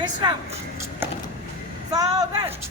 विश्राम. सावधान.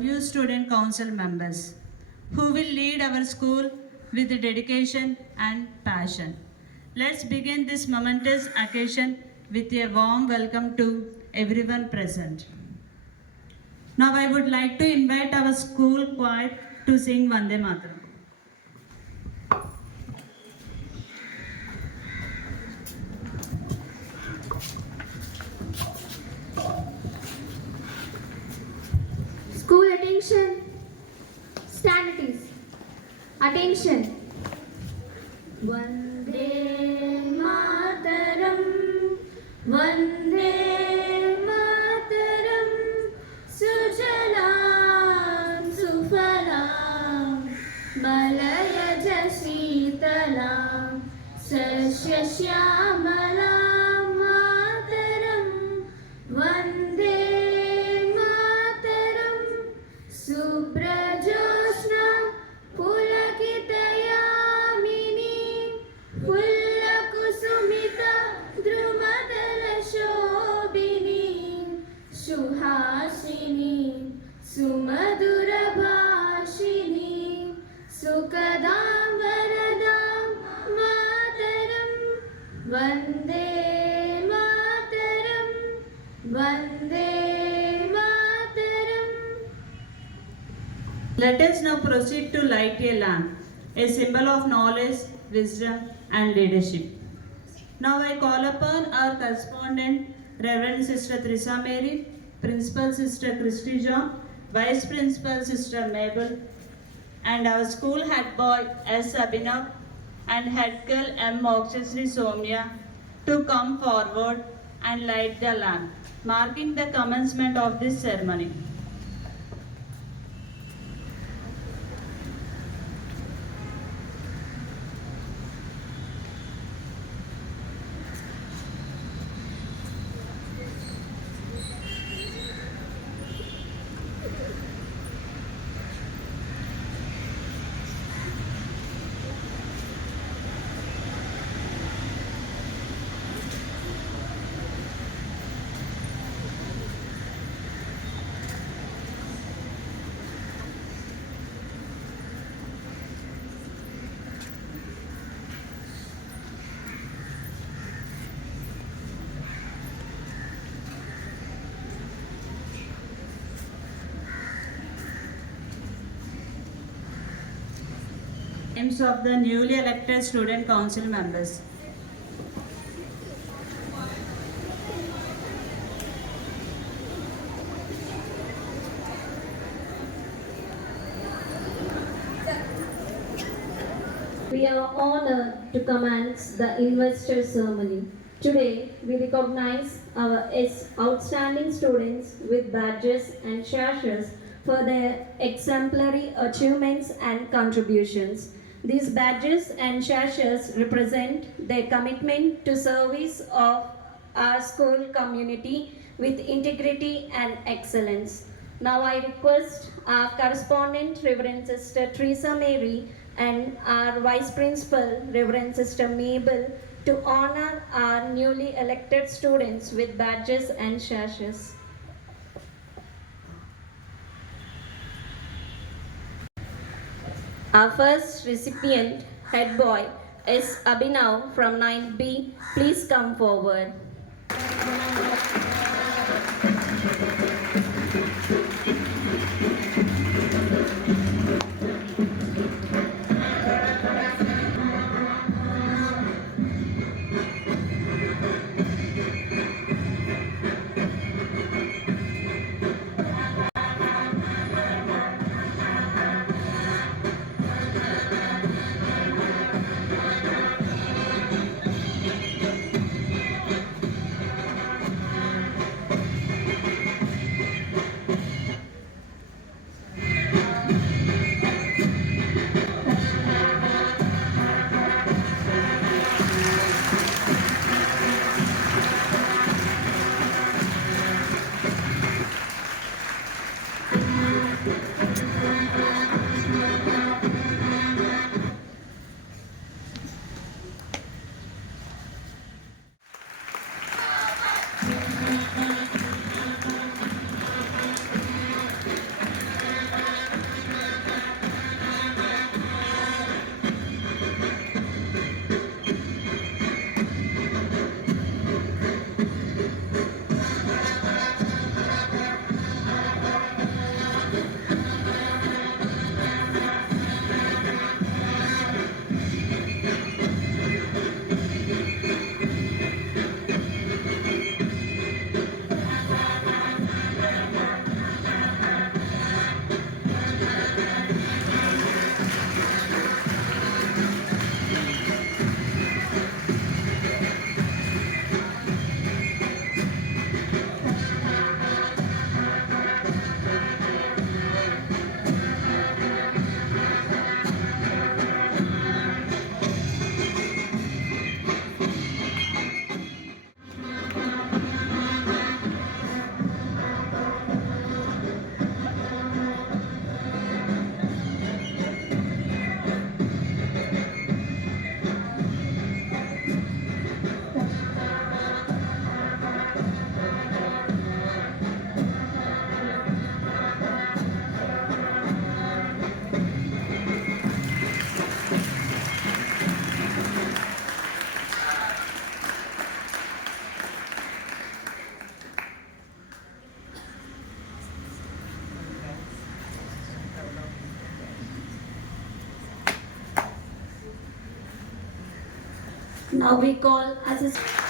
New student council members who will lead our school with dedication and passion. Let's begin this momentous occasion with a warm welcome to everyone present. Now I would like to invite our school choir to sing Vande Mataram. School attention. Stand at ease. Attention. Vande Mataram. Vande Mataram. Sujalam Sufalam. Balayaj Sheetalam. Sasya Shyamalam Mataram. Vande Suprajosna Pulakitayamini Pullakusumita Drumadala Shobini Shuhasini Sumadura Bhashini Sukadam Varadam Mataram Vande Mataram Vande Let us now proceed to light a lamp, a symbol of knowledge, wisdom, and leadership. Now I call upon our correspondent, Reverend Sister Theresa Mary, Principal Sister Christy John, Vice Principal Sister Mabel, and our school head boy S. Abhinav and head girl M. Mokshasri Somya to come forward and light the lamp, marking the commencement of this ceremony. names of the newly elected student council members. We are honored to commence the investor ceremony. Today, we recognize our outstanding students with badges and sashes for their exemplary achievements and contributions. These badges and sashes represent their commitment to service of our school community with integrity and excellence. Now I request our correspondent, Reverend Sister Teresa Mary, and our Vice Principal, Reverend Sister Mabel, to honor our newly elected students with badges and sashes. Our first recipient, head boy, is Abhinav from 9B. Please come forward. Now we call Assistant.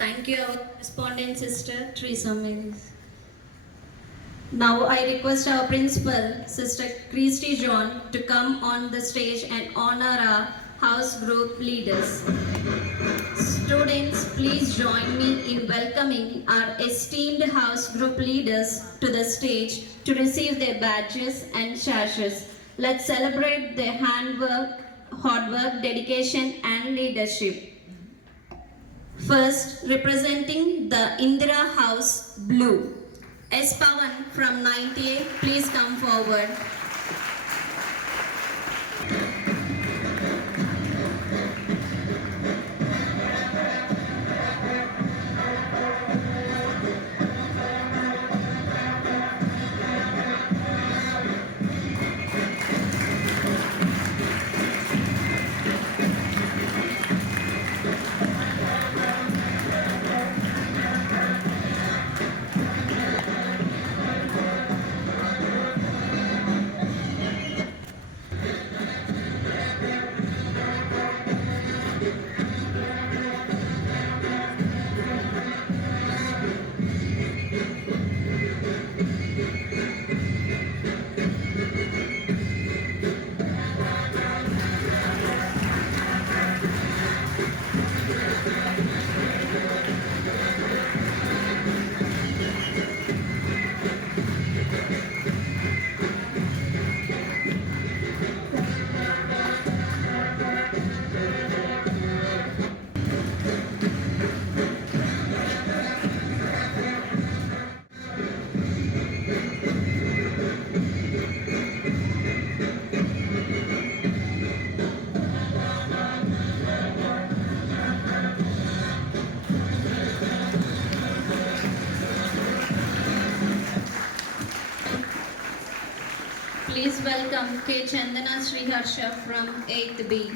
Thank you, our correspondent sister, Teresa Mays. Now I request our principal, Sister Christy John, to come on the stage and honor our house group leaders. Students, please join me in welcoming our esteemed house group leaders to the stage to receive their badges and sashes. Let's celebrate their handwork, hard work, dedication and leadership. First, representing the Indira House Blue, S. Pawan from 98, please come forward. Please welcome K. Chandana Sriharsha from 8th B.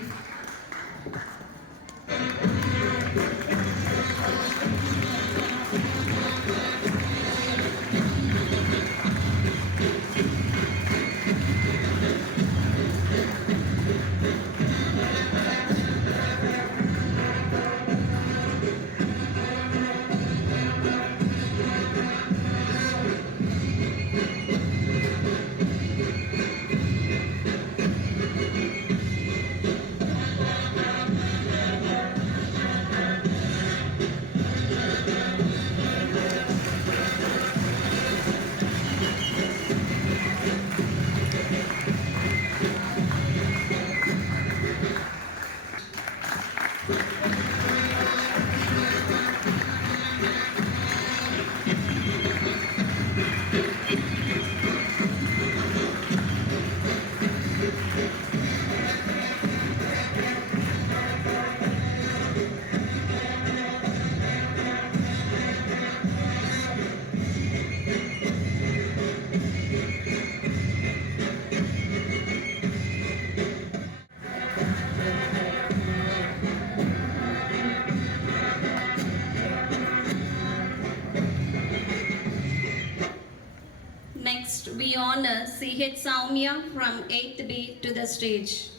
Next, we honor C.H. Saumya from 8th B to the stage.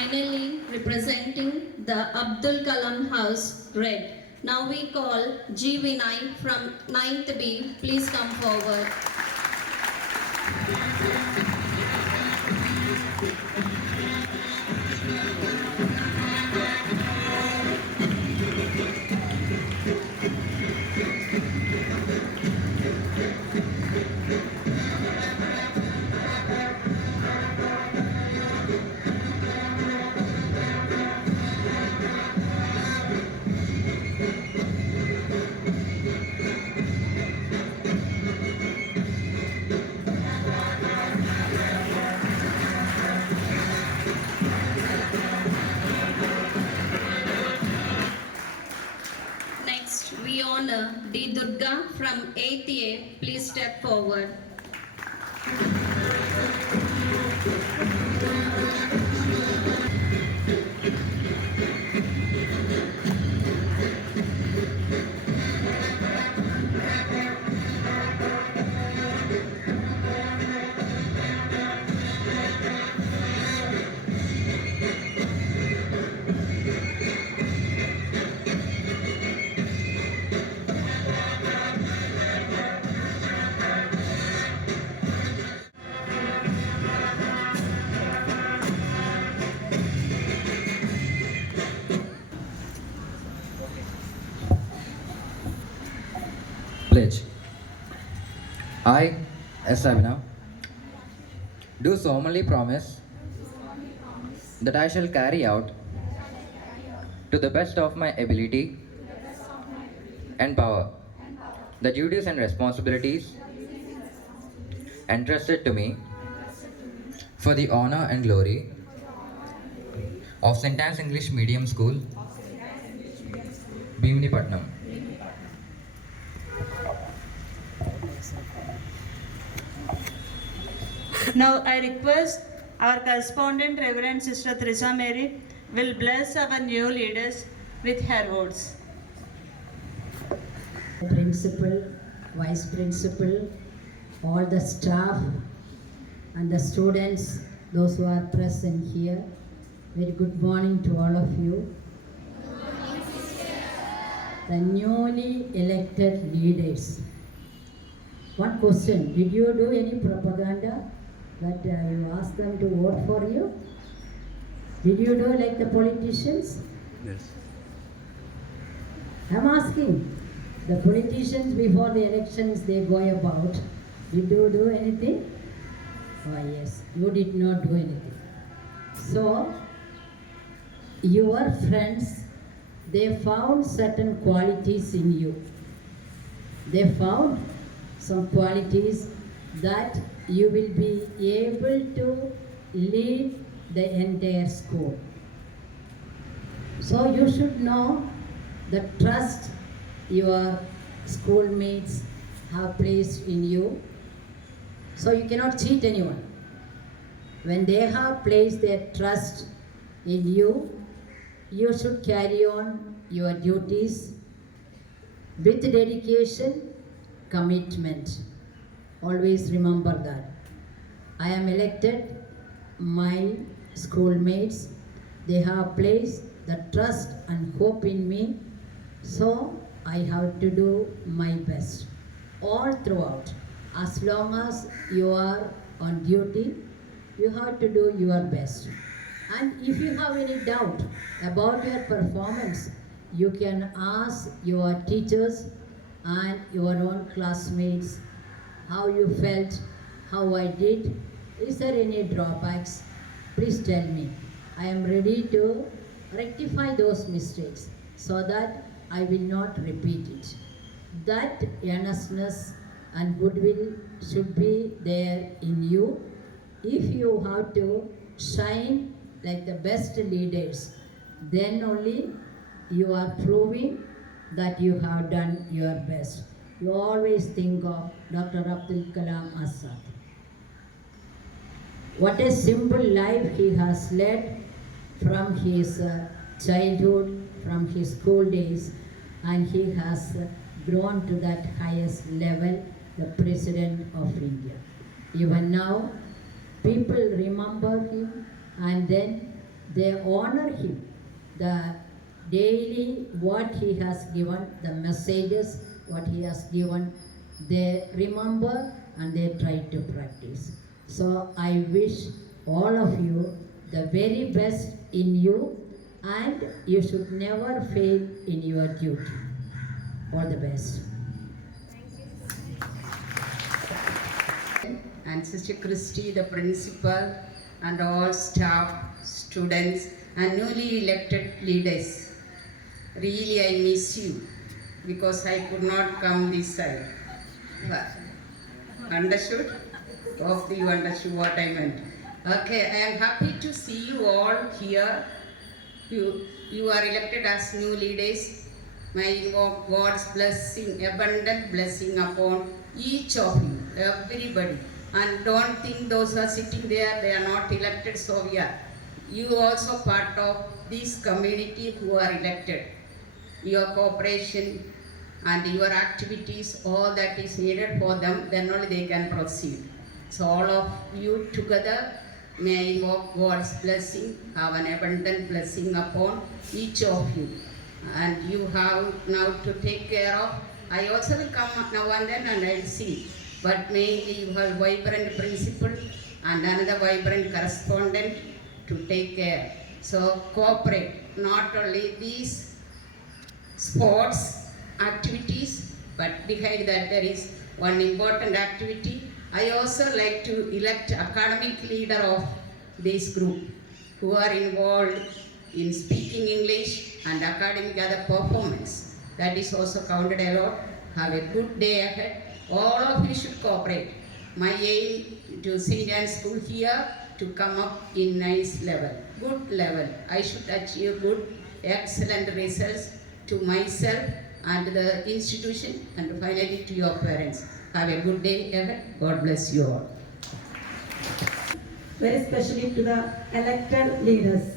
finally representing the Abdul Kalam House, Red. Now we call G. Vinay from 9th B. Please come forward. Next, we honor D. Durga from 8th A. Please step forward. Pledge. I, S. Abhinav, do solemnly promise that I shall carry out to the best of my ability and power the duties and responsibilities entrusted to me for the honor and glory of St. Anne's English Medium School, Bhimanipatnam. Now I request our correspondent Reverend Sister Theresa Mary will bless our new leaders with her words. Principal, vice principal, all the staff and the students, those who are present here. Very good morning to all of you. The newly elected leaders. One question, did you do any propaganda that you asked them to vote for you? Did you do like the politicians? Yes. I'm asking. The politicians before the elections they go about. Did you do anything? Oh yes, you did not do anything. So, your friends, they found certain qualities in you. They found some qualities that you will be able to lead the entire school. So you should know the trust your schoolmates have placed in you. So you cannot cheat anyone. When they have placed their trust in you, you should carry on your duties with dedication, commitment. Always remember that. I am elected, my schoolmates, they have placed the trust and hope in me, so I have to do my best all throughout. As long as you are on duty, you have to do your best. And if you have any doubt about your performance, you can ask your teachers and your own classmates how you felt, how I did. Is there any drawbacks? Please tell me. I am ready to rectify those mistakes so that I will not repeat it. That earnestness and goodwill should be there in you. If you have to shine like the best leaders, then only you are proving that you have done your best. You always think of Dr. Abdul Kalam Azad. What a simple life he has led from his childhood, from his school days, and he has grown to that highest level, the President of India. Even now, people remember him, and then they honor him, the daily what he has given, the messages what he has given, they remember and they try to practice. So I wish all of you the very best in you, and you should never fail in your duty. All the best. And Sister Christy, the principal, and all staff, students, and newly elected leaders. Really, I miss you because I could not come this side. Understood? Hope you understood what I meant. Okay, I am happy to see you all here. You are elected as new leaders. May I invoke God's blessing, abundant blessing upon each of you, everybody. And don't think those who are sitting there, they are not elected, so we are. You also part of this community who are elected. Your cooperation and your activities, all that is needed for them, then only they can proceed. So all of you together, may I invoke God's blessing, have an abundant blessing upon each of you. And you have now to take care of. I also will come now and then and I will see. But mainly you have vibrant principal and another vibrant correspondent to take care. So cooperate, not only these sports activities, but behind that there is one important activity. I also like to elect academic leader of this group who are involved in speaking English and academic other performance. That is also counted a lot. Have a good day ahead. All of you should cooperate. My aim to St. Anne's School here to come up in nice level, good level. I should achieve good, excellent results to myself and the institution and finally to your parents. Have a good day ahead. God bless you all. Very especially to the elected leaders.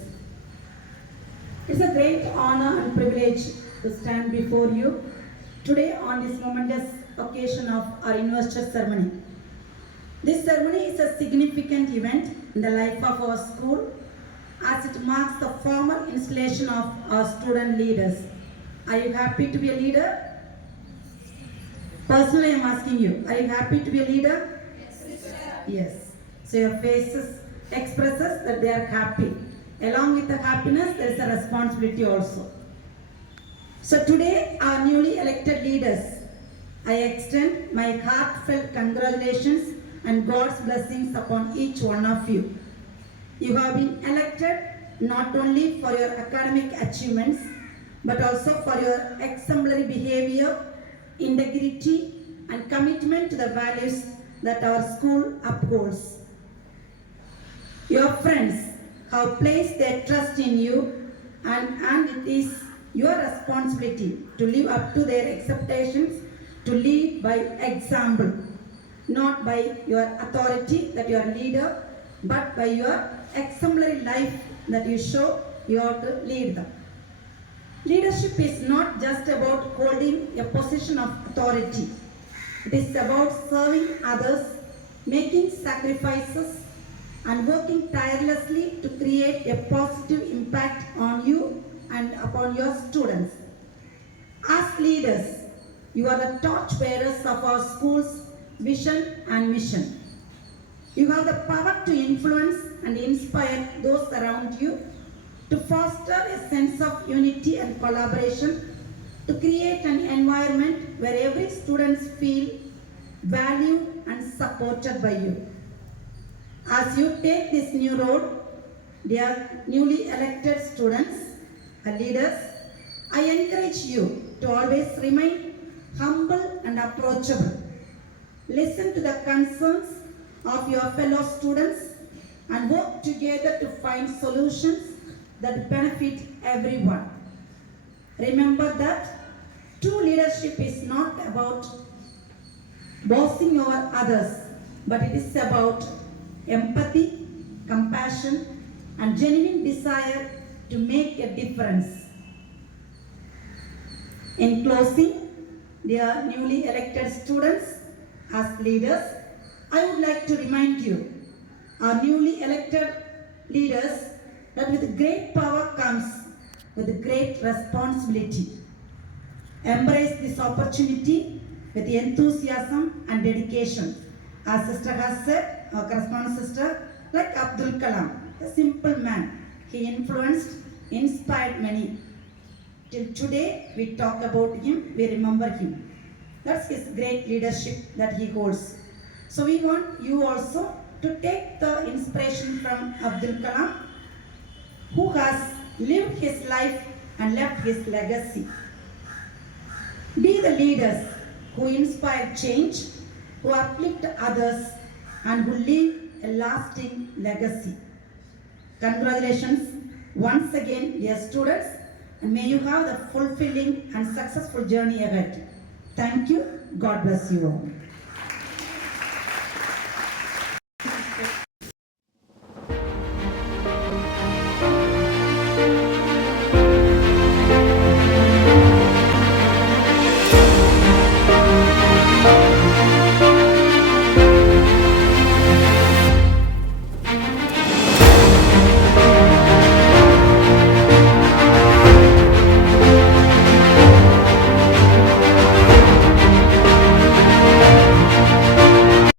It's a great honor and privilege to stand before you today on this momentous occasion of our investor ceremony. This ceremony is a significant event in the life of our school as it marks the formal installation of our student leaders. Are you happy to be a leader? Personally, I am asking you, are you happy to be a leader? Yes. So your faces expresses that they are happy. Along with the happiness, there is a responsibility also. So today, our newly elected leaders, I extend my heartfelt congratulations and God's blessings upon each one of you. You have been elected not only for your academic achievements, but also for your exemplary behavior, integrity, and commitment to the values that our school upholds. Your friends have placed their trust in you, and it is your responsibility to live up to their expectations, to lead by example, not by your authority that you are a leader, but by your exemplary life that you show you are to lead them. Leadership is not just about holding a position of authority. It is about serving others, making sacrifices, and working tirelessly to create a positive impact on you and upon your students. As leaders, you are the torch bearers of our school's vision and mission. You have the power to influence and inspire those around you, to foster a sense of unity and collaboration, to create an environment where every student feels valued and supported by you. As you take this new road, dear newly elected students and leaders, I encourage you to always remain humble and approachable. Listen to the concerns of your fellow students and work together to find solutions that benefit everyone. Remember that true leadership is not about bossing over others, but it is about empathy, compassion, and genuine desire to make a difference. In closing, dear newly elected students, as leaders, I would like to remind you, our newly elected leaders that with great power comes with great responsibility. Embrace this opportunity with enthusiasm and dedication. As sister has said, our correspondent sister, like Abdul Kalam, a simple man. He influenced, inspired many. Till today, we talk about him, we remember him. That's his great leadership that he holds. So we want you also to take the inspiration from Abdul Kalam, who has lived his life and left his legacy. Be the leaders who inspire change, who uplift others, and who leave a lasting legacy. Congratulations once again, dear students, and may you have the fulfilling and successful journey ahead. Thank you. God bless you all.